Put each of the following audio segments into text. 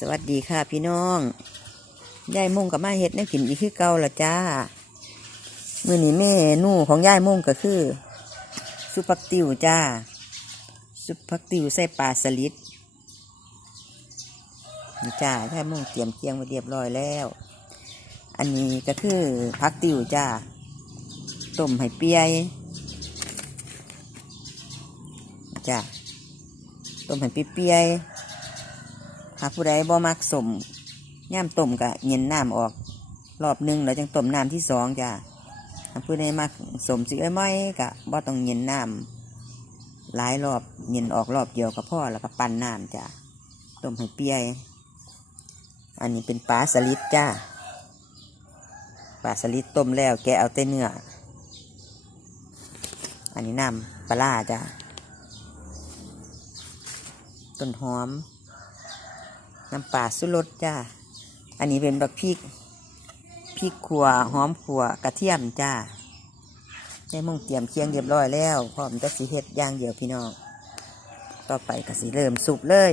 สวัสดีค่ะพี่น้องยายมุ่งกับมาเฮ็ดแนวกินอีกคือเก่าละจ้ามื้อนี้เมนูของยายมุ่งก็คือซุปผักติวจ้าซุปผักติวใส่ปลาสลิดนี่จ้ายายมุ่งเตรียมเคียงไว้เรียบร้อยแล้ว อันนี้ก็คือผักติวจ้าต้มให้เปียยจ้าต้มให้เปียย หากผู้ใดบ่มักสมย่ามต้มกะเย็นน้ำออก รอบหนึ่งแล้วจังต้มน้ำที่สองจ้ะหากผู้ใดมักสมสิเอ้ยม้กะบ่ต้องเย็นน้ำหลายรอบเย็นออกรอบเดียวก็พอแล้วก็ปั่นน้ำจ้ะต้มให้เปียอันนี้เป็นปลาสลิดจ้าปลาสลิดต้มแล้วแกเอาแต่เนื้อ อันนี้น้ำปลาร้าจ้ะต้นหอม น้ำปลาสุรสจ้า อันนี้เป็นบักพริกพริกขัวหอมขัวกระเทียมจ้าได้มุ่งเตรียมเคียงเรียบร้อยแล้วพร้อมจะสีเฮ็ดย่างเดียวพี่น้อง ต่อไปก็สิเริ่มสุกเลย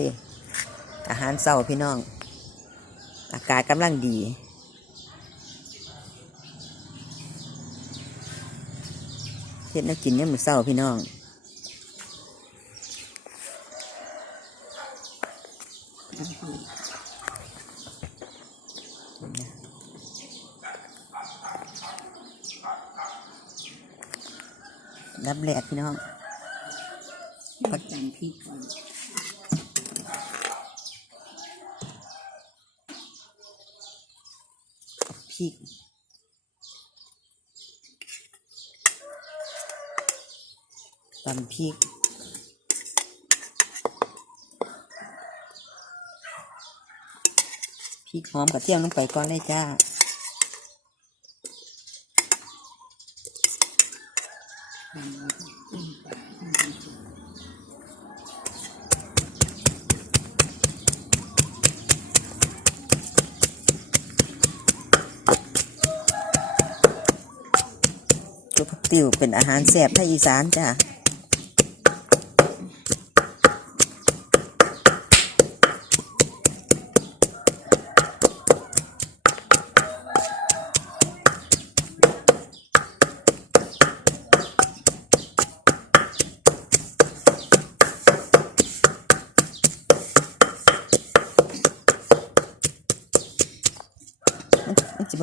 อาหารเช้าพี่น้อง อากาศกำลังดีเฮ็ดนักกินเนี่ยมือเช้าพี่น้อง รับแหลกพี่น้องปัดจำพริกก่อนพริกตำพริกพริกหอมกระเทียมลงไปก่อนเลยจ้า ก็ต้มปลาให้มันสุกซุปผักติวเป็นอาหารแซ่บภาคอีสานจ้ะ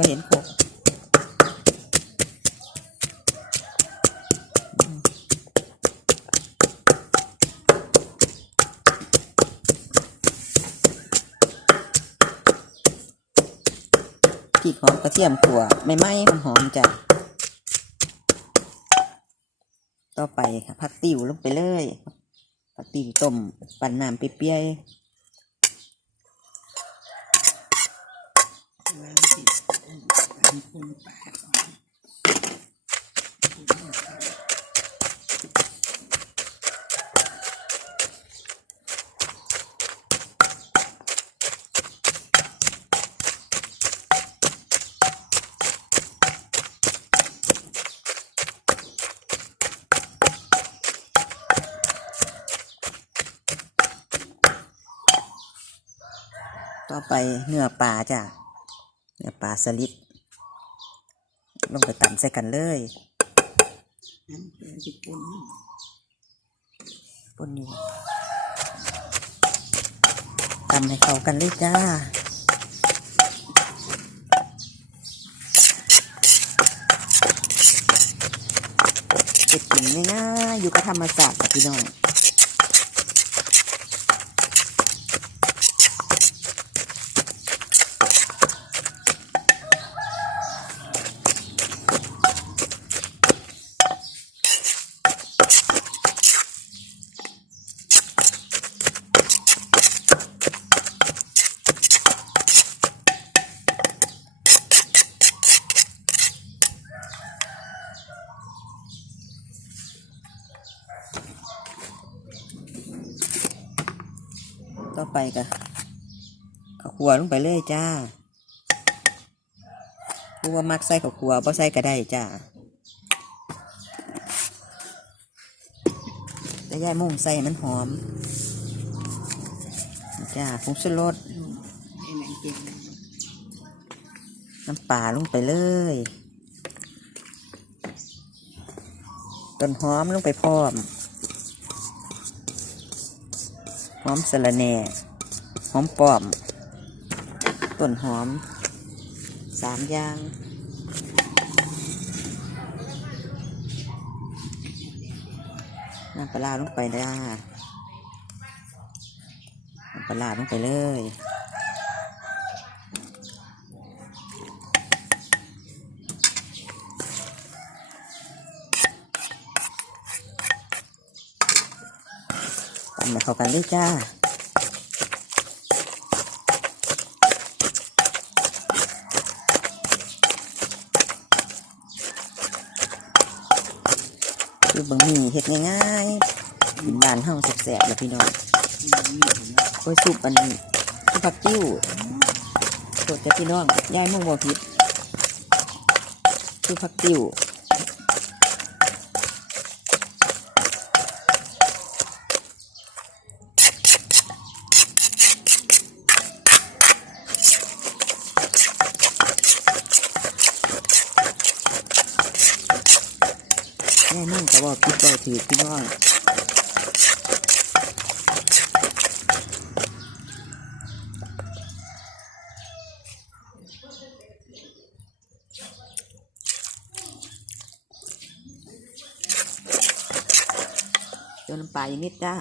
มาเห็นโคกพริกหอมกระเทียมขั่วไม่ไหม้หอมๆจ้ะต่อไปค่ะผักติ๋วลงไปเลยผักติ๋วต้มปั่นน้ำเปรี้ยล้างผิดตามคนปลาก่อนๆ ต่อไปเนื้อปลาจ้ะ เนื้อปลาสลิด ลงไปตำใส่กันเลยน้ำเกลือที่ปนนนี้ตำให้เข้ากันเลยจ้าจะกินง่ายๆอยู่กับธรรมศาสตร์พี่น้อง ต่อไปก็ข้าวขัวลงไปเลยจ้าผู้ว่ามักใส่ข้าวขัวบ่ใส่ก็ได้จ้าแต่ยายมุ่งใส่มันหอม จ้าผงชูรสน้ำปลาลงไปเลยต้นหอมลงไปพร้อม หอมสะระแหน่หอมปลอม ต้นหอมสามอย่างน้ำปลาลงไปได้น้ำปลาลงไปเลย ให้เข้ากันเลยจ้าคือบะหมี่เฮ็ดง่ายๆกินบานเฮาแซ่บๆแล้วพี่น้องโอ้ยสุปอันนี้ผักจิ้วโทษจะพี่น้องยายมุ่งบ่ผิดสุปผักจิ้ว ยายมุ่งก็บ่ผิดบ่ถือพี่น้องเติมน้ำปลาอย่างนิดจ้า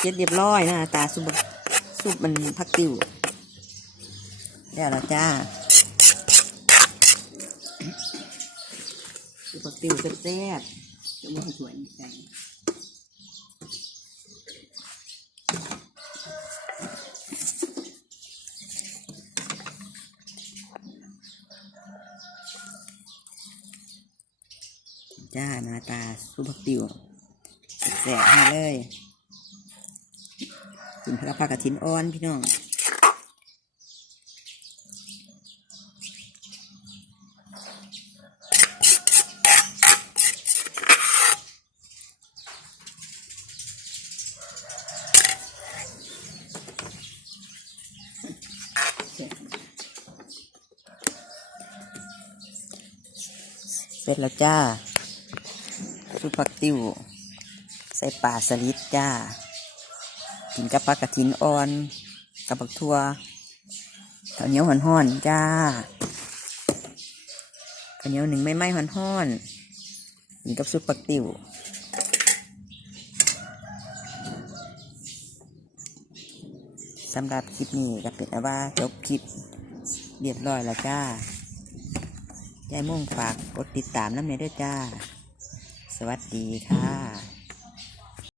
เจ็ดเรียบร้อยนะตาซุปซุปมันพักติวแล้วละจ้าซุปพักติวแซ่บจะมาสวยใส่ๆจ้าหน้าตาซุปพักติวแซ่บให้เลย กินผักผักกระถินอ่อนพี่น้องเสร็จแล้วจ้าซุปผักติวใส่ปลาสลิดจ้า กินกับปลากระถินอ่อน กับบักทั่วข้าวเหนียวหอนๆจ้าข้าวเหนียวหนึ่งไม่ไหม้หอนๆกินกับซุปผักติวสำหรับคลิปนี้ก็เป็นว่าจบคลิปเรียบร้อยแล้วจ้ายายมุ่งฝากกดติดตามน้ำเนยด้วยจ้า สวัสดีค่ะ